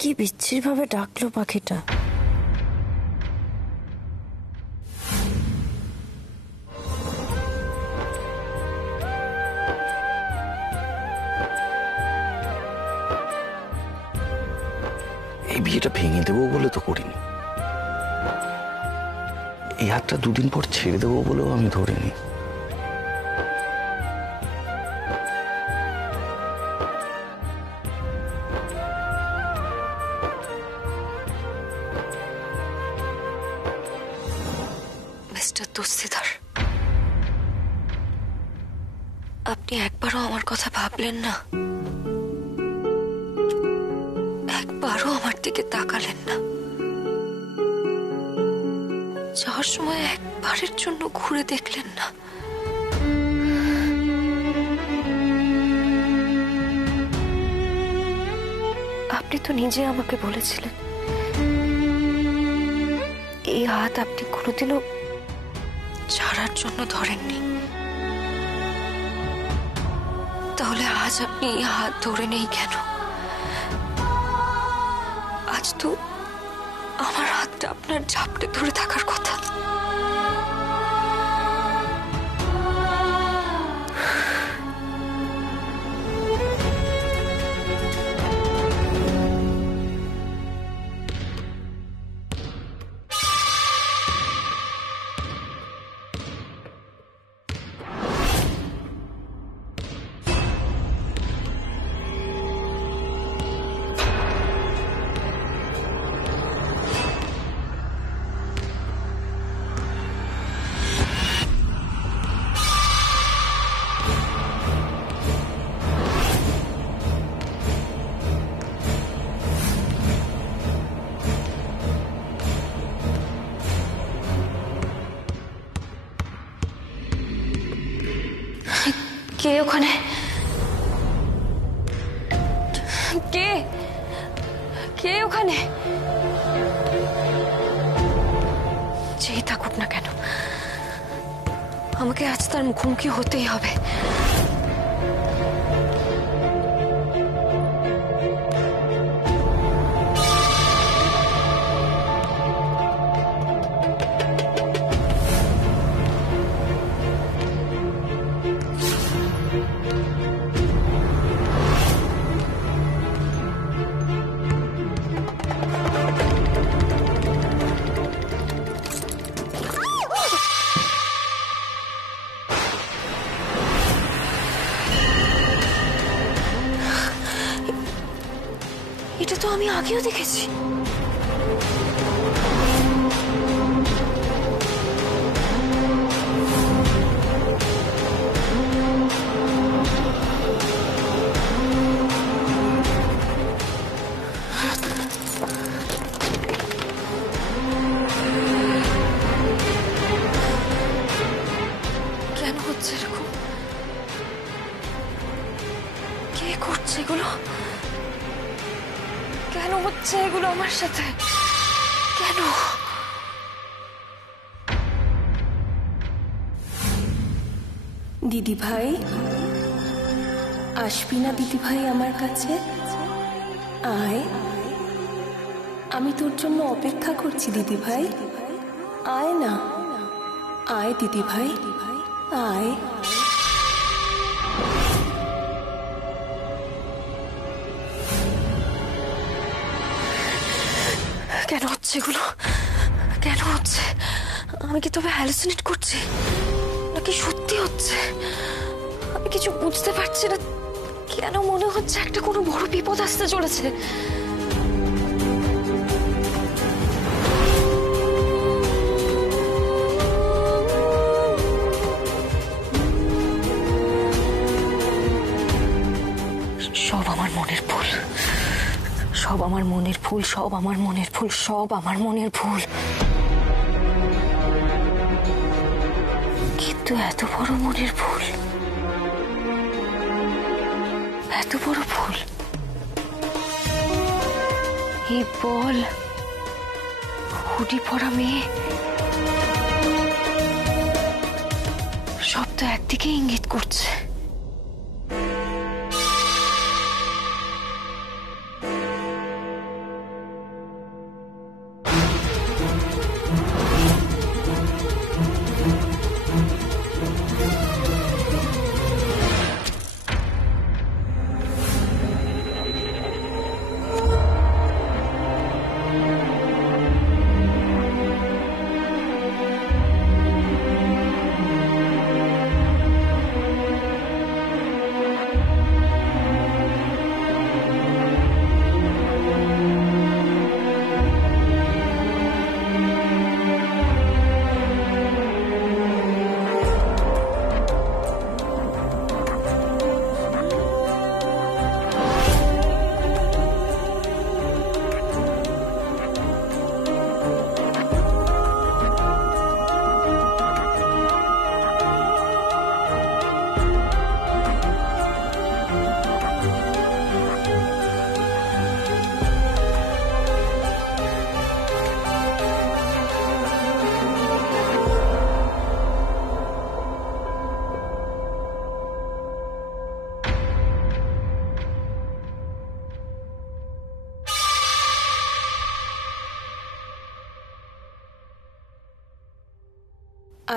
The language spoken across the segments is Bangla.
কি বিচ্ছিরি ভাবে ডাকলো পাখিটা। এই বিয়েটা ভেঙে দেবো বলে তো করিনি, এই হাতটা দুদিন পর ছেড়ে দেবো বলেও আমি ধরিনি। মিস্টার দস্তিদার, আপনি একবারও আমার কথা ভাবলেন না, একবারও আমার দিকে তাকালেন না। যাওয়ার সময় একবারের জন্য ঘুরে দেখলেন না। আপনি তো নিজে আমাকে বলেছিলেন এই হাত আপনি কোনোদিনও ছাড়ার জন্য ধরেননি, তাহলে আজ আপনি এই হাত ধরে নেই কেন? আজ তো আমার হাতটা আপনার ঝাপটে ধরে থাকার কথা। কে ওখানে? কে কে ওখানে? যেই থাকুক না কেন, আমাকে আজ তার মুখোমুখি হতেই হবে। এটা তো আমি আগেও দেখেছি। কেন হচ্ছে এরকম? কে করছে এগুলো? কেন হচ্ছে এগুলো আমার সাথে? কেন? দিদি ভাই, আসবি না দিদি ভাই আমার কাছে? আয়, আমি তোর জন্য অপেক্ষা করছি দিদি ভাই। আয় না, আয় দিদি ভাই, আয়। কেন হচ্ছে এগুলো? কেন হচ্ছে? আমি কি তবে হ্যালুসিনেট করছি নাকি সত্যি হচ্ছে? আমি কিছু বুঝতে পারছি না। কেন মনে হচ্ছে একটা কোনো বড় বিপদ আসতে চলেছে? সব আমার মনের ভুল, সব আমার মনের ভুল, সব আমার মনের ভুল, সব আমার মনের ভুল। কিন্তু এত বড় মনের ভুল, এত বড় ভুল, এই বল হুডি পরা মেয়ে, সব তো একদিকে ইঙ্গিত করছে।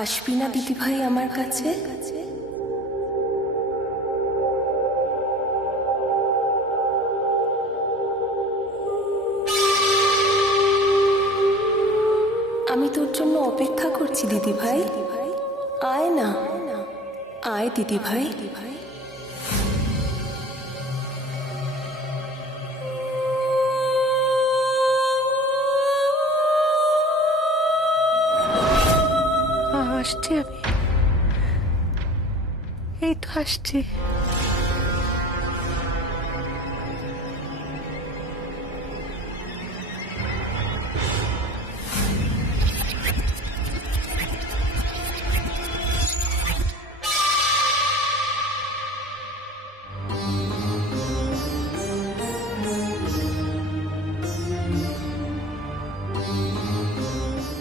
আসবি না দিদি ভাই আমার কাছে? আমি তোর জন্য অপেক্ষা করছি দিদি ভাই। আয় না, আয় দিদি ভাই। আসছি আমি, এই তো আসছি।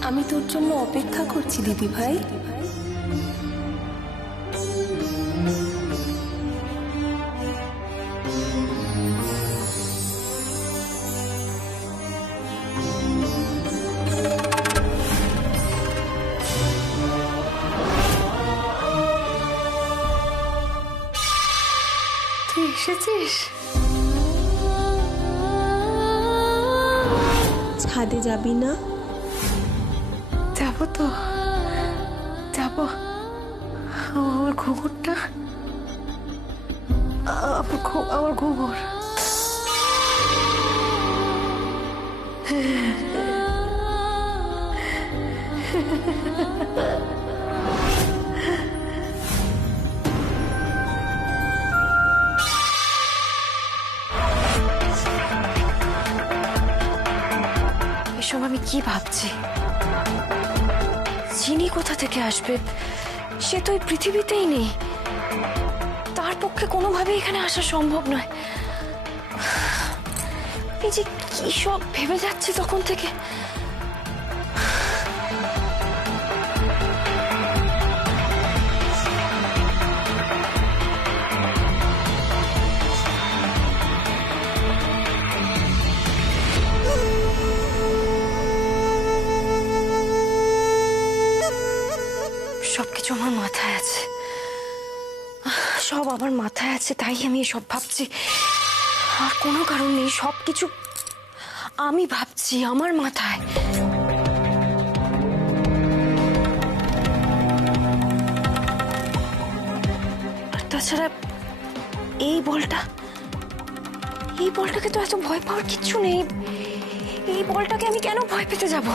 আমি তোর জন্য অপেক্ষা করছি দিদি ভাই। তুই এসেছিস? ছাদে যাবি না? যাবো তো, যাবো। আমার ঘুঘুরটা, আমার ঘুঘুর। এসব আমি কি ভাবছি? চিনি কোথা থেকে আসবে? সে তো এই পৃথিবীতেই নেই। তার পক্ষে কোনোভাবেই এখানে আসা সম্ভব নয়। এই যে কি সব ভেবে যাচ্ছি তখন থেকে। সবকিছু আমার মাথায় আছে, সব আমার মাথায় আছে, তাই আমি এসব ভাবছি। আর কোনো কারণ নেই, সবকিছু আমি ভাবছি আমার মাথায়। আর তাছাড়া এই বলটাকে তো এত ভয় পাওয়ার কিচ্ছু নেই। এই বলটাকে আমি কেন ভয় পেতে যাব?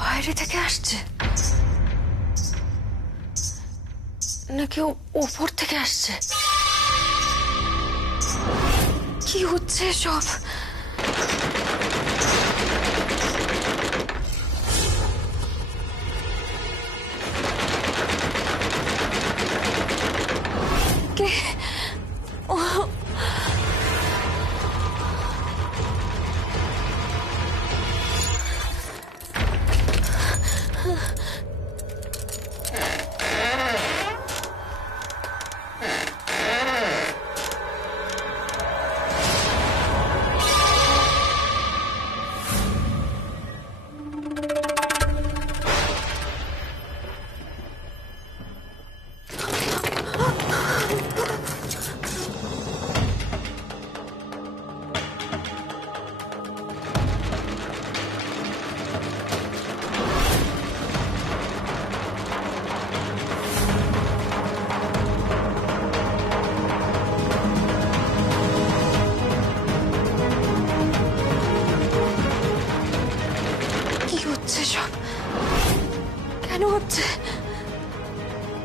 বাইরে থেকে আসছে নাকি ওপর থেকে আসছে? কি হচ্ছে সব? কে?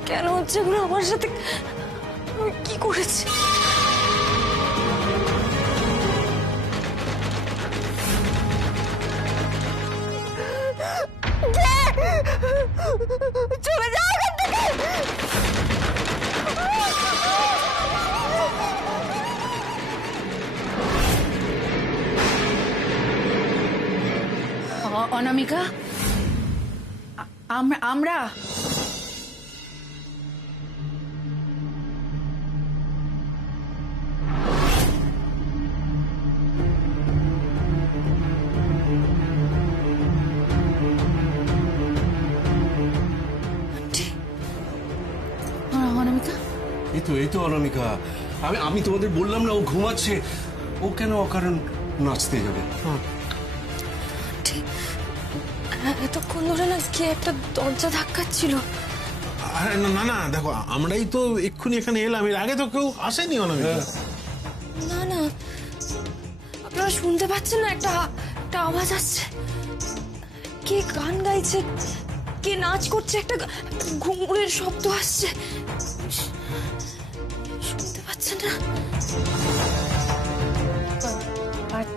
কেন হচ্ছে এগুলো আমার সাথে? আমি কি করেছি? অনামিকা, আমরা অনামিকা, এই তো অনামিকা। আমি তোমাদের বললাম না ও ঘুমাচ্ছে, ও কেন অকারণ নাচতে যাবে? ঠিক এতক্ষণ ধরে না কে একটা দরজা ধাক্কাচ্ছিল। আরে না না, দেখো আমরাই তো এক্ষুনি এখানে এলাম, এর আগে তো কেউ আসেনি অনামিকা। না না, আপনারা শুনতে পাচ্ছেন না? একটা আওয়াজ আসছে। কে গান গাইছে, কে নাচ করছে, একটা ঘুঙুরের শব্দ আসছে। শুনতে পাচ্ছেন না?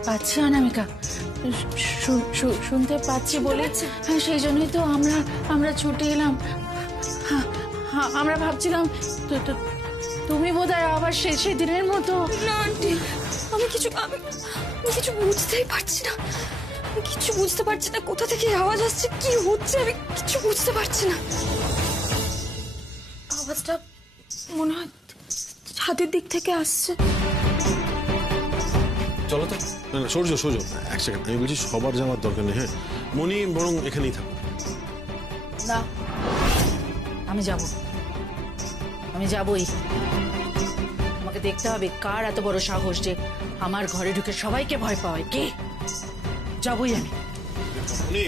পাচ্ছি অনামিকা, শুনতে পাচ্ছি বলে সেই জন্যই তো আমরা ছুটে এলাম। আমরা ভাবছিলাম তুমি বোধহয় আবার সেদিনের মতো। না আন্টি, আমি কিছু বুঝতেই পারছি না। আমি কিছু বুঝতে পারছি না, কোথা থেকে আওয়াজ আসছে, কি হচ্ছে, আমি কিছু বুঝতে পারছি না। আওয়াজটা মনে হয় ছাদের দিক থেকে আসছে। চলো তো। না না, সূর্য এক সেকেন্ড, আমি বলছি সবার যাওয়ার দরকার নেই। হ্যাঁ মনি বরং এখানেই থাকো। না, আমি যাবই। আমাকে দেখতে হবে কার এত বড় সাহস যে আমার ঘরে ঢুকে সবাইকে ভয় পাওয়ায়। কে? যাবই আমি। মনি,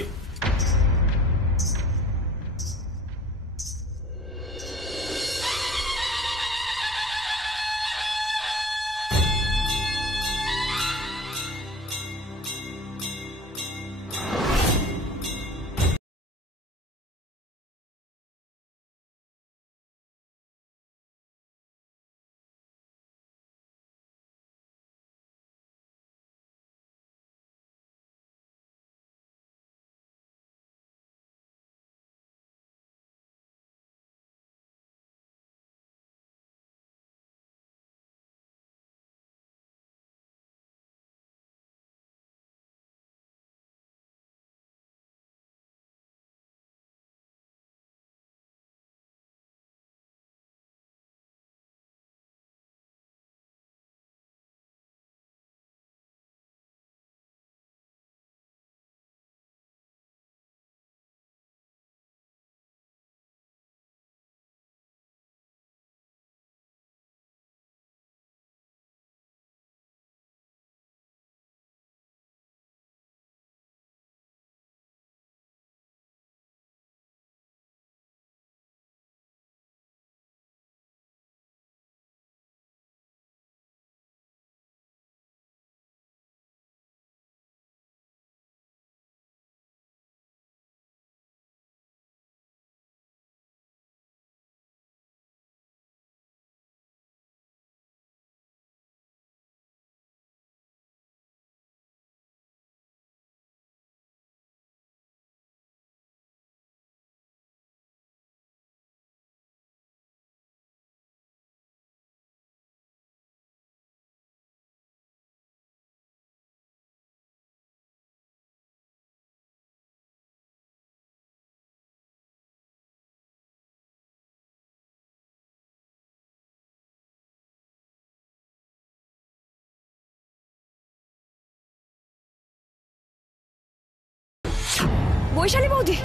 বৈশালী বৌদি,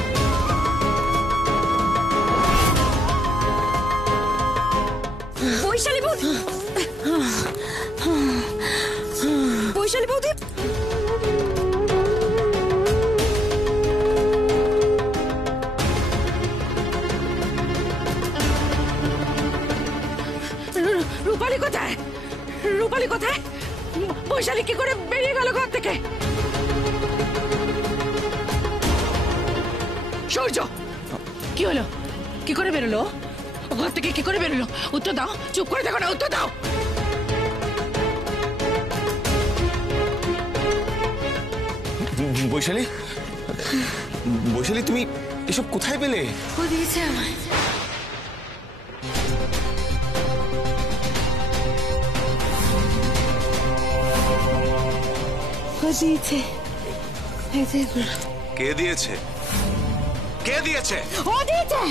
বৈশালী বৌদি, বৈশালী বৌদি, রূপালী কোথায়? রূপালী কোথায়? বৈশালী কি করে বেরিয়ে গেল ঘর থেকে? সূর্য, কি হলো? কি করে বেরোলো ঘর থেকে? কি করে বেরোলো? উত্তর দাও, চুপ করে দেখো না, উত্তর দাও। বৈশালী তুমি এসব কোথায় পেলে? ও দিয়েছে আমায়। ও দিয়েছে, এই যে এগুলো। কে দিয়েছে? কে দিয়েছে? ও দিয়েছে।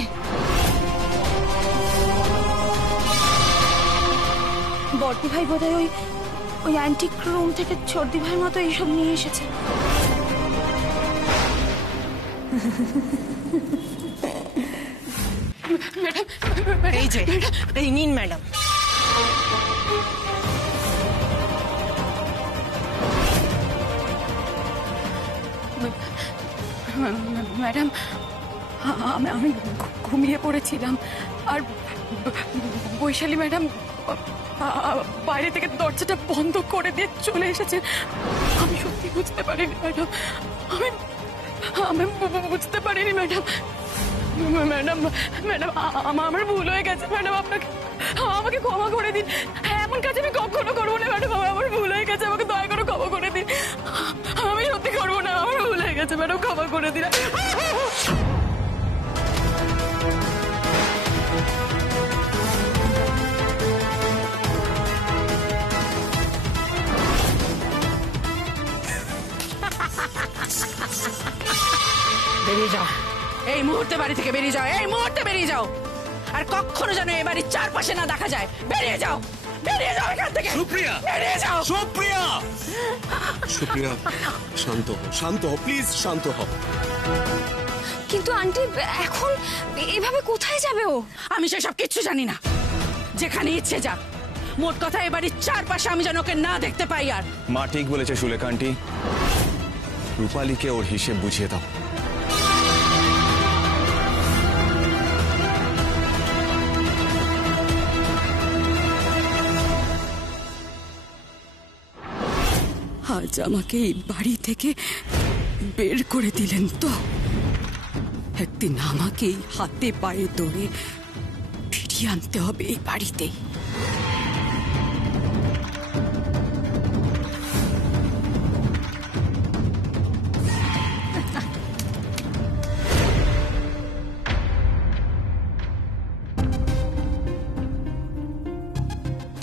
বড়দি ভাই বোধহয় ওই অ্যান্টিক রুম থেকে ছোটদি ভাইয়ের মতো এইসব নিয়ে এসেছে। এই যে, এই নিন ম্যাডাম। ম্যাডাম, আমি ঘুমিয়ে পড়েছিলাম, আর বৈশালী ম্যাডাম বাইরে থেকে দরজাটা বন্ধ করে দিয়ে চলে এসেছে। আমি সত্যি বুঝতে পারিনি ম্যাডাম, আমি বুঝতে পারিনি ম্যাডাম। ম্যাডাম ম্যাডাম আমার ভুল হয়ে গেছে ম্যাডাম, আমাকে ক্ষমা করে দিন। এমন কাজ আমি কখনো করবো না ম্যাডাম, আমার ভুল হয়ে গেছে, আমাকে দয়া করে ক্ষমা করে দিন। আমি সত্যি করবো না, আমার ভুল হয়ে গেছে ম্যাডাম, ক্ষমা করে দিন। বেরিয়ে যাও, এই মুহূর্তে বাড়ি থেকে বেরিয়ে যাও, এই মুহূর্তে বেরিয়ে যাও। আর কখনো যেন এ বাড়ির চারপাশে না দেখা যায়। বেরিয়ে যাও, বেরিয়ে যাও এখান থেকে। সুপ্রিয়া, বেরিয়ে যাও। সুপ্রিয়া, সুপ্রিয়া, শান্ত হও, শান্ত হও, প্লিজ শান্ত হও। কিন্তু আন্টি এখন এভাবে কোথায় যাবে ও? আমি সেসব কিচ্ছু জানি না, যেখানে ইচ্ছে যাক। মোট কথা এ বাড়ির চারপাশে আমি যেন ওকে না দেখতে পাই। আর মা ঠিক বলেছে সুলেখা আন্টি, রূপালীকে ওর হিসেব বুঝিয়ে দাও। আজ আমাকে এই বাড়ি থেকে বের করে দিলেন তো, একদিন আমাকে হাতে পায়ে ধরে ফিরিয়ে আনতে হবে এই বাড়িতেই।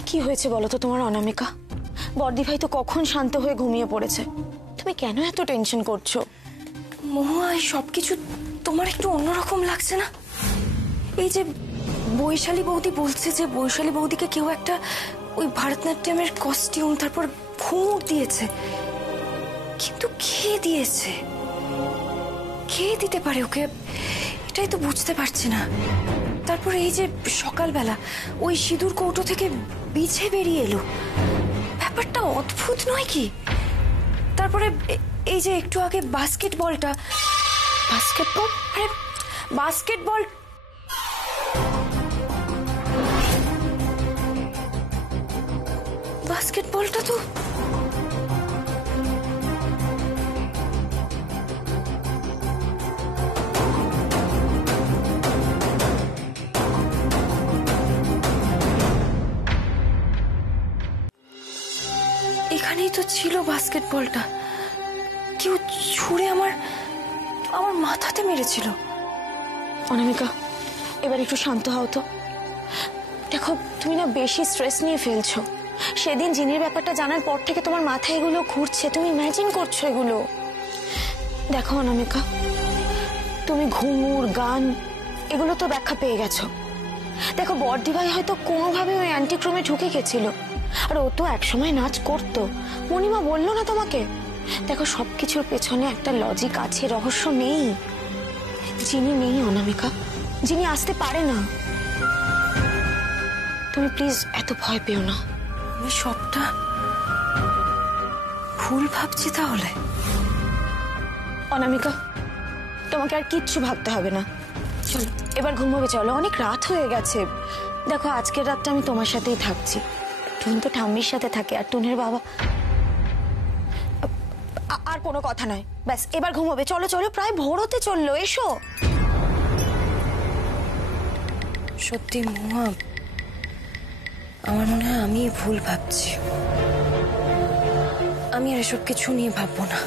কি হয়েছে বলো তো তোমার অনামিকা? বড়দি ভাই তো কখন শান্ত হয়ে ঘুমিয়ে পড়েছে, তুমি কেন এত টেনশন করছো? মহুয়া, এই সবকিছু তোমার একটু অন্যরকম লাগছে না? এই যে বৈশালী বৌদি বলছে যে বৈশালী বৌদিকে কেউ একটা ওই ভারতনাট্যমের কস্টিউম তারপর ঘুমুর দিয়েছে, কিন্তু কে দিয়েছে? কে দিতে পারে ওকে? এটাই তো বুঝতে পারছি না। তারপরে এই যে সকালবেলা ওই সিঁদুর কৌটো থেকে বিছে বেরিয়ে এলো, ব্যাপারটা অদ্ভুত নয় কি? তারপরে এই যে একটু আগে বাস্কেটবলটা, বাস্কেটবলটা তো এখানেই তো ছিল। বাস্কেটবলটা কেউ ছুঁড়ে আমার মাথাতে মেরেছিল। অনামিকা, এবার একটু শান্ত হও তো। দেখো, তুমি না বেশি স্ট্রেস নিয়ে ফেলছো। সেদিন জিনির ব্যাপারটা জানার পর থেকে তোমার মাথায় এগুলো ঘুরছে, তুমি ইমাজিন করছো এগুলো। দেখো অনামিকা, তুমি ঘুমুর গান এগুলো তো ব্যাখ্যা পেয়ে গেছো। দেখো, বড়দি ভাই হয়তো কোনোভাবে ওই অ্যান্টিক রুমে ঢুকে গেছিল, আর ও তো একসময় নাচ করতো। মণিমা বললো না তোমাকে? দেখো, সবকিছুর পেছনে একটা লজিক আছে, রহস্য নেই। যিনি নেই অনামিকা, যিনি আসতে পারে না। তুমি প্লিজ এত ভয় পেও না। আমি সবটা ভুল ভাবছি তাহলে? অনামিকা, তোমাকে আর কিচ্ছু ভাবতে হবে না। চলো এবার ঘুমোবে, চলো, অনেক রাত হয়ে গেছে। দেখো, আজকের রাতটা আমি তোমার সাথেই থাকছি। টুন তো ঠাম্মির সাথে থাকে, আর টুনের বাবা। আর কোনো কথা নয়, ব্যাস এবার ঘুমোবে। চলো চলো, প্রায় ভোর হতে চললো, এসো। সত্যি মহুয়া, আমার মনে হয় আমি ভুল ভাবছি। আমি আর এসব কিছু নিয়ে ভাববো না।